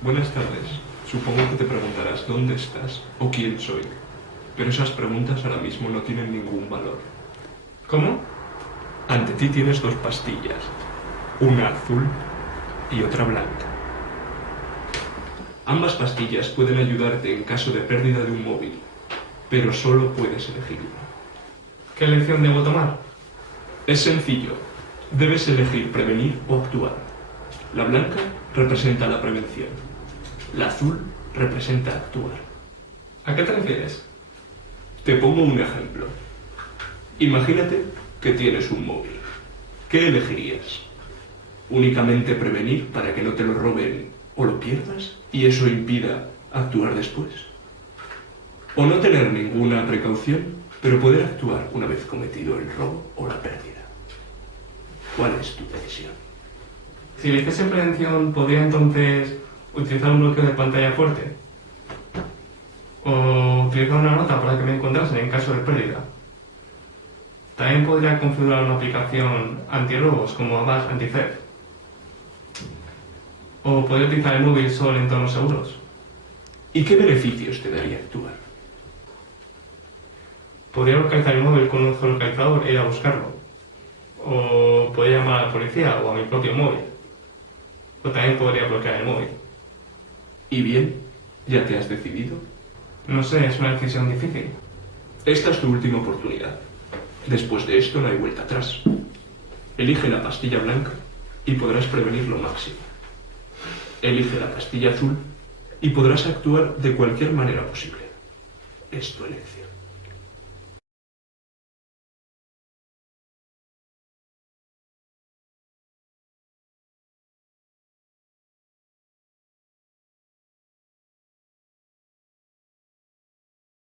Buenas tardes. Supongo que te preguntarás dónde estás o quién soy, pero esas preguntas ahora mismo no tienen ningún valor. ¿Cómo? Ante ti tienes dos pastillas, una azul y otra blanca. Ambas pastillas pueden ayudarte en caso de pérdida de un móvil, pero solo puedes elegir una. ¿Qué elección debo tomar? Es sencillo. Debes elegir prevenir o actuar. La blanca representa la prevención. La azul representa actuar. ¿A qué te refieres? Te pongo un ejemplo. Imagínate que tienes un móvil. ¿Qué elegirías? ¿Únicamente prevenir para que no te lo roben o lo pierdas y eso impida actuar después? ¿O no tener ninguna precaución, pero poder actuar una vez cometido el robo o la pérdida? ¿Cuál es tu decisión? Si eligiese prevención, ¿podría entonces utilizar un bloqueo de pantalla fuerte? ¿O utilizar una nota para que me encontrasen en caso de pérdida? También podría configurar una aplicación antirrobos como Avast Anti-Theft. ¿O podría utilizar el móvil solo en entornos seguros? ¿Y qué beneficios te daría actuar? Podría localizar el móvil con un geolocalizador e ir a buscarlo. O podría llamar a la policía o a mi propio móvil. O también podría bloquear el móvil. ¿Y bien? ¿Ya te has decidido? No sé, es una decisión difícil. Esta es tu última oportunidad. Después de esto no hay vuelta atrás. Elige la pastilla blanca y podrás prevenir lo máximo. Elige la pastilla azul y podrás actuar de cualquier manera posible. Es tu elección.